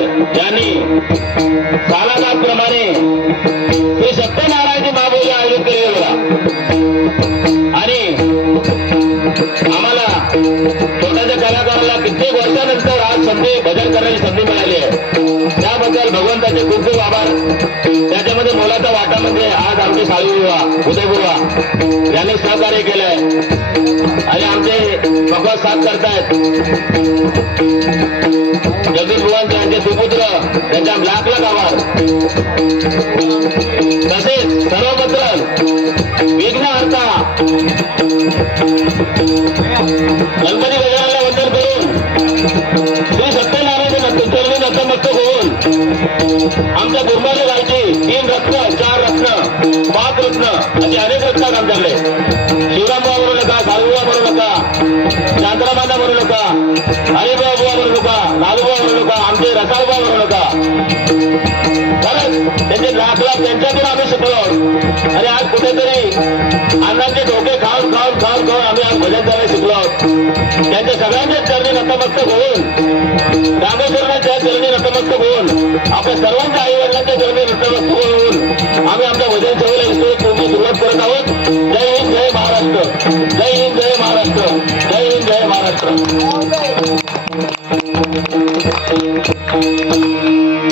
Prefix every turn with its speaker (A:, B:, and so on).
A: आंबेडकर यांनी सालादाप्रमाणे श्री सत्यनारायण महापूजा आयोजित केले होता आणि आम्हाला छोट्याच्या कलाकाराला कित्येक वर्षानंतर आज संधी भजन करण्याची संधी मिळाली आहे. त्याबद्दल भगवंताचे खूप खूप आभार. त्याच्यामध्ये मोलाचा वाटा म्हणजे आज आमचे साळी बुवा यांनी सहकार्य केलंय. आणि आमचे भगवत साथ करतायत. भगवंत यांचे सुपुत्र त्यांच्या लाख गावात तसेच सर्वपत्र विघ्न हरता. गणपती गजाननला वंदन करून श्री सत्यनारायण चरणी नतमस्तक होऊन आमच्या गुरुमाने गायची तीन रत्न चार रत्न पाच रत्न असे अनेक रत्न आमच्याकडे. साळुबुवा नका. चांद्रमाना म्हणू नका. हरिबुवा बुवा म्हणू नका. लालूबा म्हणू नका. आमचे रसाळबा म्हणू नका. खरंच त्यांचे लाख लाख त्यांच्यातून आम्ही शिकलो. आणि आज कुठेतरी अन्नाचे डोके खाऊन खाऊन खाऊन खाऊन आम्ही आज भजन करायला शिकलो त्यांच्या सगळ्यांच्या चरणी नतमस्तक होऊन रामेश्वराच्या चरणी नतमस्तक होऊन आपल्या सर्वांच्या आई वडिलांच्या चरणी नतमस्तक होऊन आम्ही आमच्या भजन सेवेला सुरुवात करत आहोत. जय हिंद जय महाराष्ट्र. जय அனைவருக்கும் ஜெய் ஜெய் மகாராஷ்டிரம்